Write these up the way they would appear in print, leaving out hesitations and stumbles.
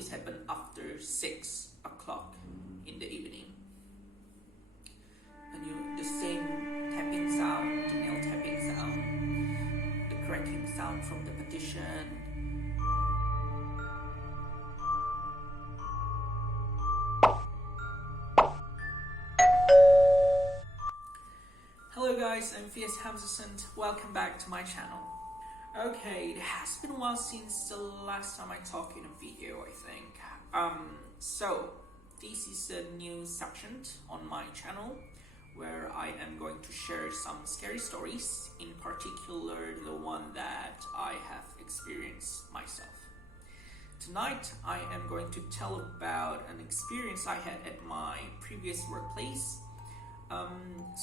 always happen after 6 o'clock in the evening. And the same tapping sound, the nail tapping sound, the cracking sound from the partition. Hello guys, I'm Vivek Abhishek. Welcome back to my channel. Okay, it has been a while since the last time I talked in a video, I think. So this is a new section on my channel where I am going to share some scary stories, in particular the one that I have experienced myself. Tonight I am going to tell about an experience I had at my previous workplace.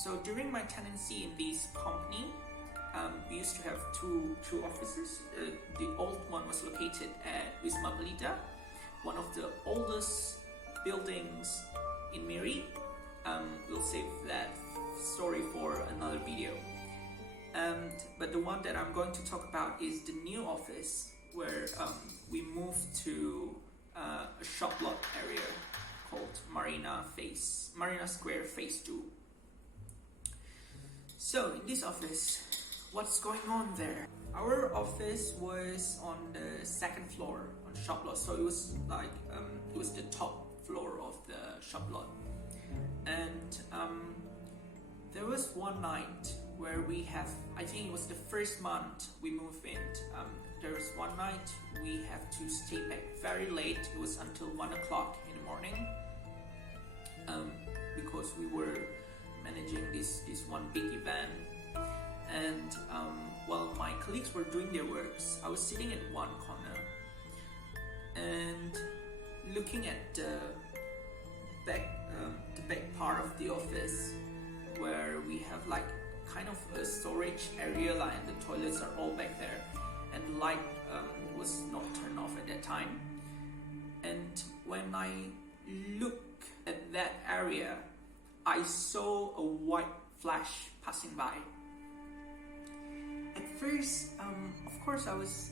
So during my tenancy in this company, we used to have two offices. The old one was located at Wisma Belida, one of the oldest buildings in MIRI. We'll save that story for another video. But the one that I'm going to talk about is the new office where we moved to a shop lot area called MARINA Square Phase 2. So in this office, what's going on there? Our office was on the second floor on shop lot, so it was like it was the top floor of the shop lot. And there was one night where we have, I think it was the first month we moved in. There was one night we have to stay back very late. It was until 1 o'clock in the morning, because we were managing this one big event. And while my colleagues were doing their works, I was sitting in one corner and looking at the back part of the office, where we have like kind of a storage area, and the toilets are all back there, and the light was not turned off at that time. And when I look at that area, I saw a white flash passing by. At first, of course, I was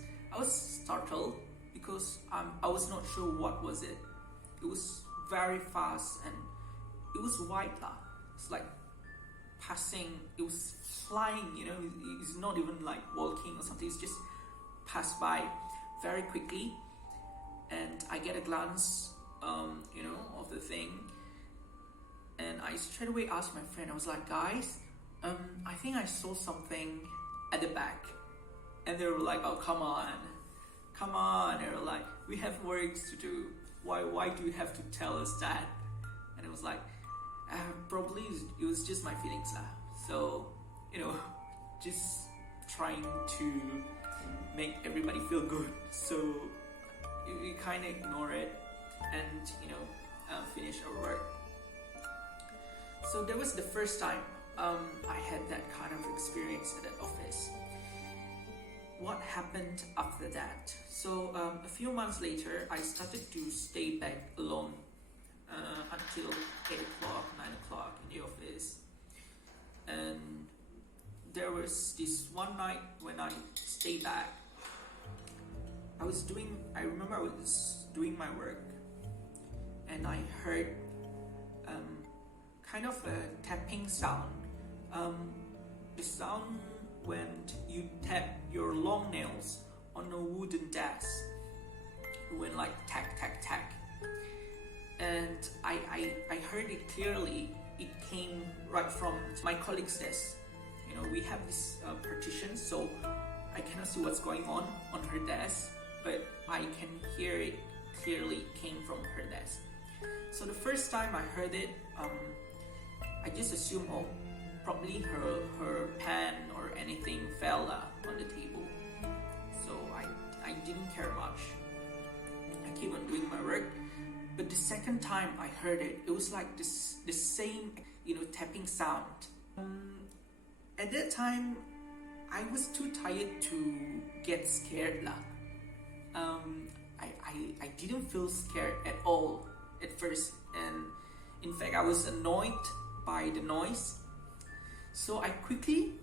startled because I was not sure what was it. It was very fast and it was white. It's like passing. It was flying. It's not even like walking or something. It's just passed by very quickly, and I get a glance, of the thing. And I straight away asked my friend, I was like, guys, I think I saw something at the back. And they were like, oh, come on. They were like, we have works to do. Why do you have to tell us that? And it was like, probably it was just my feelings lah. So, just trying to make everybody feel good. So, we kind of ignore it and, finish our work. So that was the first time I had that kind of experience at that office. What happened after that? So a few months later, I started to stay back alone until 8 o'clock, 9 o'clock in the office. And there was this one night when I stayed back. I remember I was doing my work, and I heard kind of a tapping sound. The sound when you tap your long nails on a wooden desk. It went like tack, tack, tack. And I heard it clearly. It came right from my colleague's desk. We have this partition, so I cannot see what's going on her desk, but I can hear it clearly. It came from her desk. So the first time I heard it, I just assumed, probably her pen or anything fell on the table. So I didn't care much. I keep on doing my work. But the second time I heard it, it was like the same, tapping sound. At that time, I was too tired to get scared lah. I didn't feel scared at all at first, and in fact I was annoyed by the noise. So I quickly,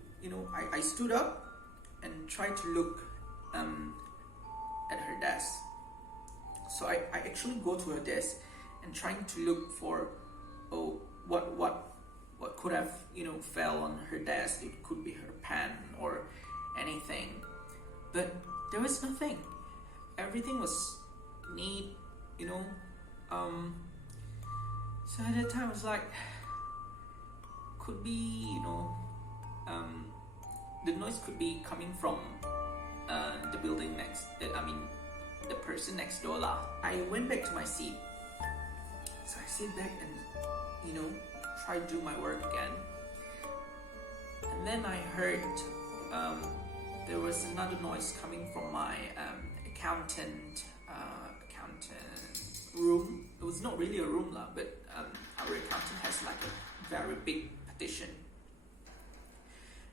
I stood up and tried to look at her desk. So I actually go to her desk and trying to look for, oh, what could have, fell on her desk. It could be her pen or anything, but there was nothing. Everything was neat, so at that time I was like, could be, the noise could be coming from the building next, the person next door lah. I went back to my seat. So I sit back and, try to do my work again. And then I heard there was another noise coming from my accountant room. It was not really a room lah, but our accountant has like a very big partition.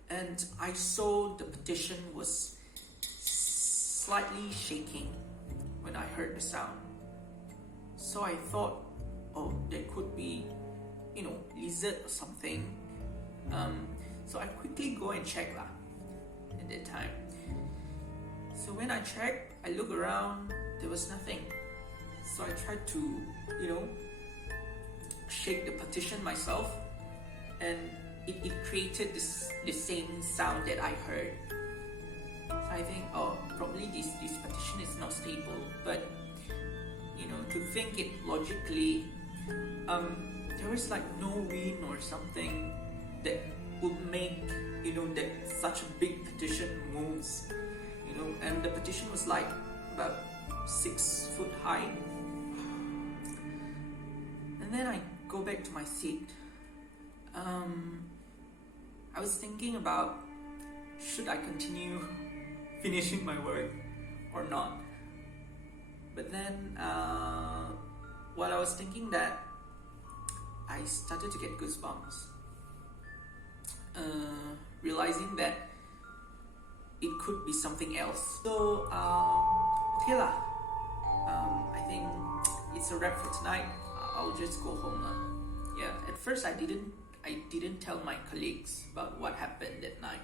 And I saw the partition was slightly shaking when I heard the sound. So I thought, oh, there could be, lizard or something. So I quickly go and check lah at that time. So when I checked, I look around, there was nothing. So I tried to, shake the partition myself, and it created the same sound that I heard. So I think, oh, probably this partition is not stable. But to think it logically, there was like no wind or something that would make that such a big partition moves. And the partition was like about 6 foot high. And then I go back to my seat. I was thinking about, should I continue finishing my work or not? But then while I was thinking that, I started to get goosebumps, realizing that it could be something else. So okay lah, I think it's a wrap for tonight. I'll just go home lah. Yeah, at first I didn't tell my colleagues about what happened that night,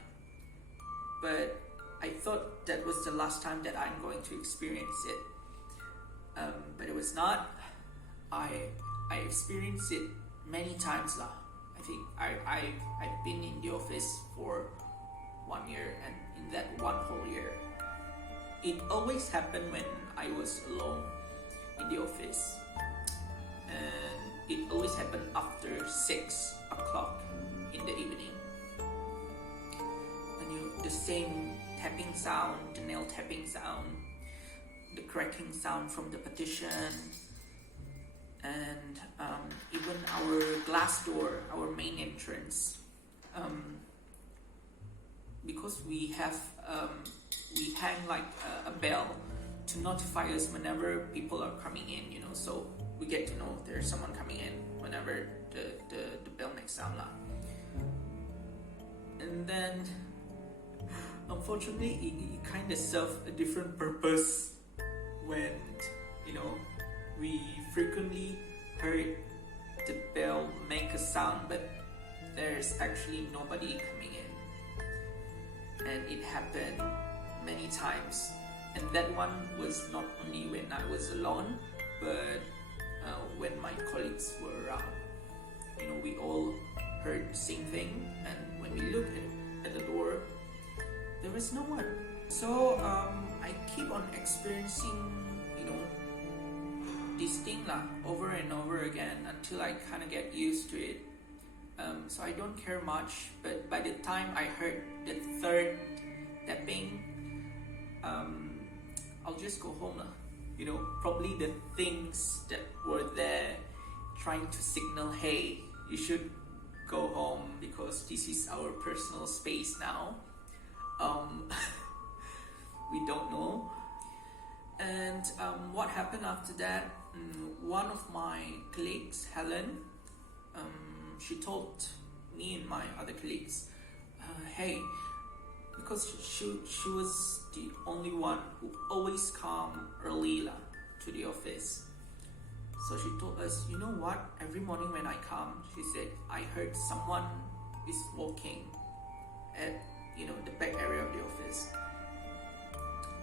but I thought that was the last time that I'm going to experience it. But it was not. I experienced it many times lah. I think I've been in the office for 1 year, and in that one whole year, it always happened when I was alone in the office, and it always happened after 6 o'clock in the evening. And the same tapping sound, the nail tapping sound, the cracking sound from the partition, and even our glass door, our main entrance, because we hang like a bell to notify us whenever people are coming in, so we get to know if there's someone coming in whenever the bell makes sound lah. And then unfortunately it kind of served a different purpose when we frequently heard the bell make a sound, but there's actually nobody coming in. And it happened many times, and that one was not only when I was alone, but when my colleagues were around. We all heard the same thing, and when we looked at the door, there was no one. So I keep on experiencing this thing lah over and over again until I kind of get used to it. So I don't care much, but by the time I heard the third tapping, I'll just go home lah. Probably the things that were there trying to signal, hey, you should go home because this is our personal space now. We don't know. And what happened after that, one of my colleagues, Helen, she told me and my other colleagues, hey, because she was the only one who always come early to the office. So she told us, you know what, every morning when I come, she said, I heard someone is walking at the back area of the office.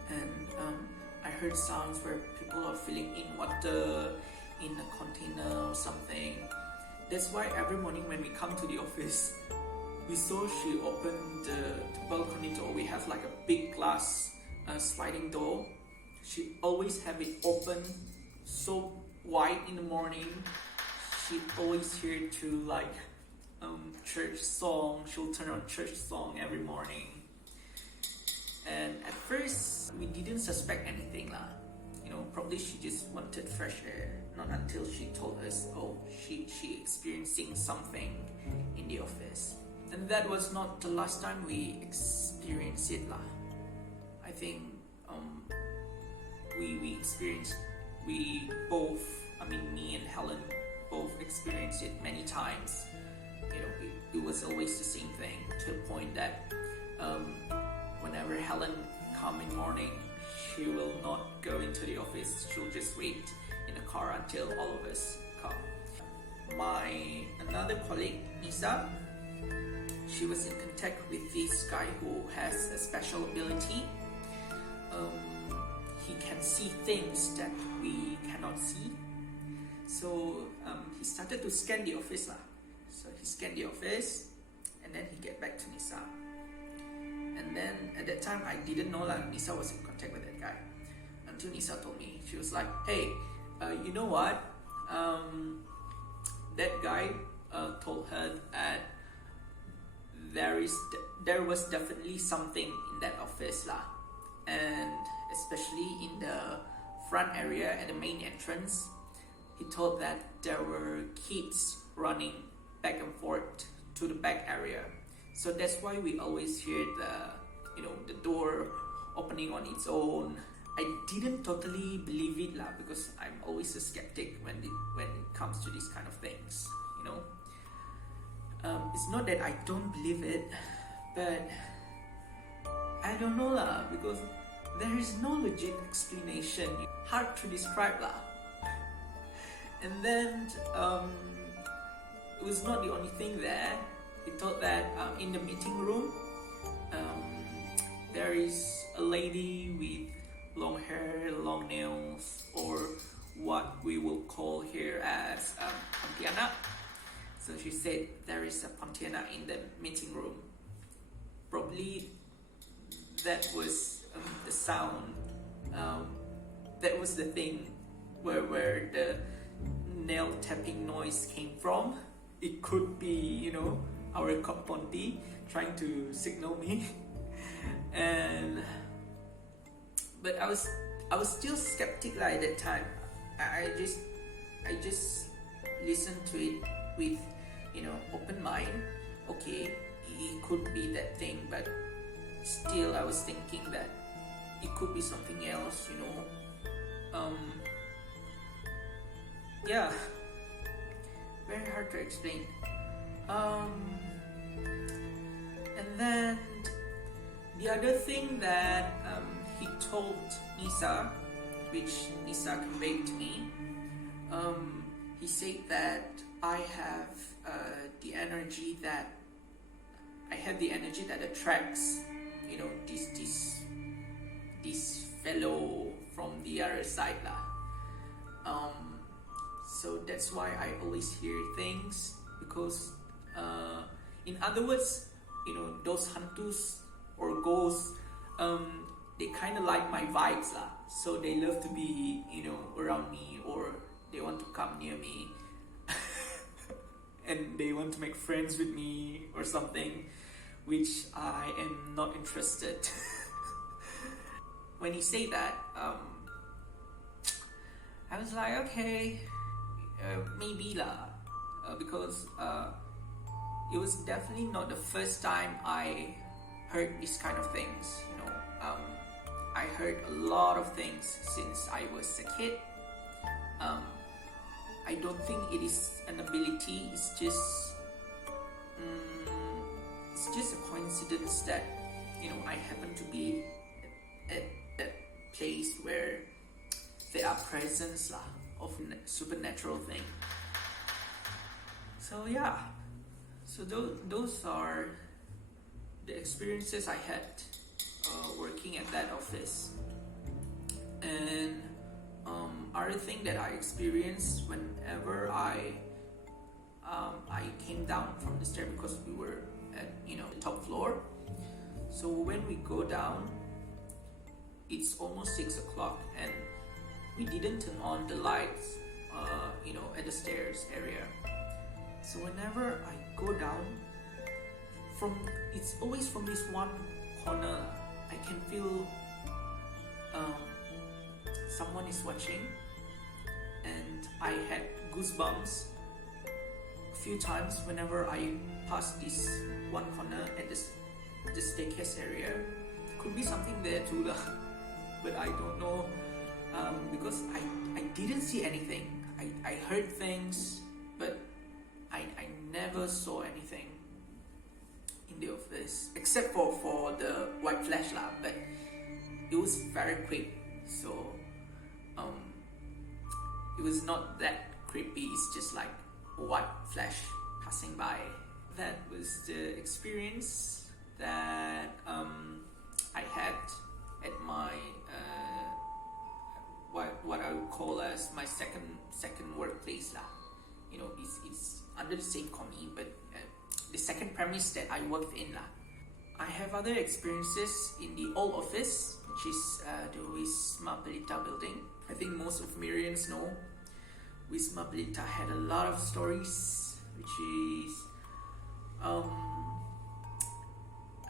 And I heard sounds where people are filling in water in a container or something. That's why every morning when we come to the office, we saw she opened the balcony door. We have like a big glass sliding door. She always have it open so wide in the morning. She always hear to like church song. She'll turn on church song every morning. And at first we didn't suspect anything lah. Probably she just wanted fresh air. Not until she told us, oh, she experiencing something in the office. And that was not the last time we experienced it lah. I think we both, me and Helen both experienced it many times. It was always the same thing, to the point that whenever Helen come in morning, she will not go into the office. She'll just wait in the car until all of us come. My another colleague, Nisa, she was in contact with this guy who has a special ability. He can see things that we cannot see. So he started to scan the office lah. So he scanned the office, and then he get back to Nisa. And then at that time, I didn't know that Nisa was in contact with that guy. Until Nisa told me, she was like, hey, you know what? That guy told her that there was definitely something in that office lah. And especially in the front area at the main entrance, he told that there were kids running back and forth to the back area. So that's why we always hear the door opening on its own. I didn't totally believe it lah, because I'm always a skeptic when it comes to these kind of things. It's not that I don't believe it, but I don't know lah, because there is no legit explanation. Hard to describe lah. And then it was not the only thing there. He thought that in the meeting room, there is a lady with long hair, long nails, or what we will call here as Pontianak. So she said there is a Pontianak in the meeting room. Probably that was the sound. That was the thing where the nail tapping noise came from. It could be, our Kop Ponti trying to signal me. But I was still skeptic at that time. I just listened to it with open mind. Okay, it could be that thing, but still I was thinking that it could be something else. Yeah, very hard to explain. And then the other thing that he told Nisa, which Nisa conveyed to me, he said that I have the energy that attracts, this fellow from the other side lah. So that's why I always hear things, because in other words, those hantus or ghosts, they kind of like my vibes lah. So they love to be, around me, or they want to come near me, and they want to make friends with me or something, which I am not interested. When he said that, I was like, okay, maybe lah, because it was definitely not the first time I heard these kind of things. I heard a lot of things since I was a kid. I don't think it is an ability. It's just a coincidence that I happen to be at that place where there are presence lah of supernatural thing. So yeah, so those are the experiences I had working at that office. And other thing that I experienced whenever I came down from the stair, because we were at the top floor. So when we go down, it's almost 6 o'clock, and we didn't turn on the lights, at the stairs area. So whenever I go down, it's always from this one corner, I can feel someone is watching, and I had goosebumps a few times whenever I pass this one corner at the staircase area. Could be something there too lah, but I don't know, because I didn't see anything. I heard things, but I never saw anything in the office, except for the white flash lah, but it was very quick, so it was not that creepy. It's just like a white flash passing by. That was the experience that I had at my what I would call as my second workplace lah. It's under the same company, but the second premise that I worked in lah. I have other experiences in the old office, which is the Wisma Pelita building. I think most of Marians know Wisma Pelita had a lot of stories, which is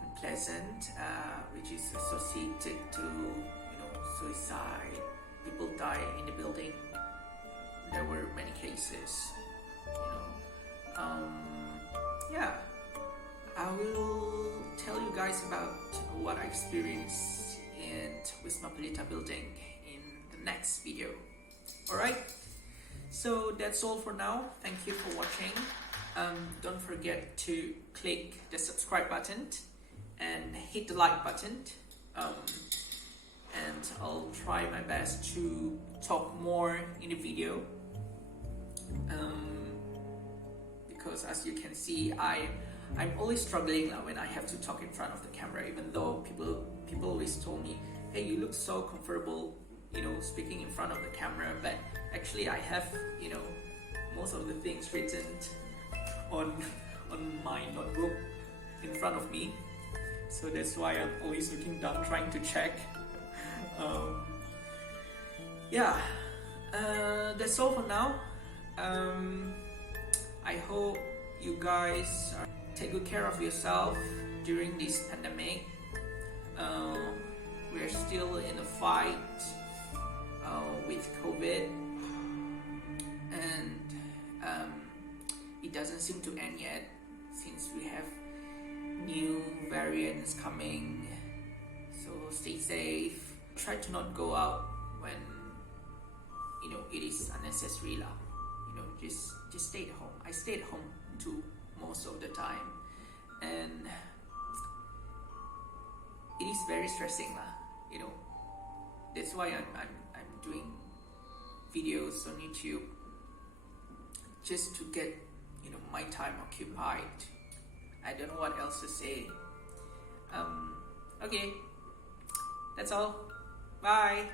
unpleasant, which is associated to suicide. People die in the building. There were many cases. I will tell you guys about what I experienced in Wisma Pelita building in the next video. Alright, so that's all for now. Thank you for watching. Don't forget to click the subscribe button and hit the like button. And I'll try my best to talk more in the video. Because as you can see, I'm always struggling when I have to talk in front of the camera, even though people always told me, hey, you look so comfortable, speaking in front of the camera. But actually I have, most of the things written on my notebook in front of me. So that's why I'm always looking down, trying to check. That's all for now. I hope you guys take good care of yourself during this pandemic. We're still in a fight with COVID, and it doesn't seem to end yet, since we have new variants coming. So stay safe. Try to not go out when it is unnecessary lah. Just stay at home. I stay at home too most of the time, and it is very stressing lah. That's why I'm doing videos on YouTube, just to get my time occupied. I don't know what else to say. Okay, that's all. Bye.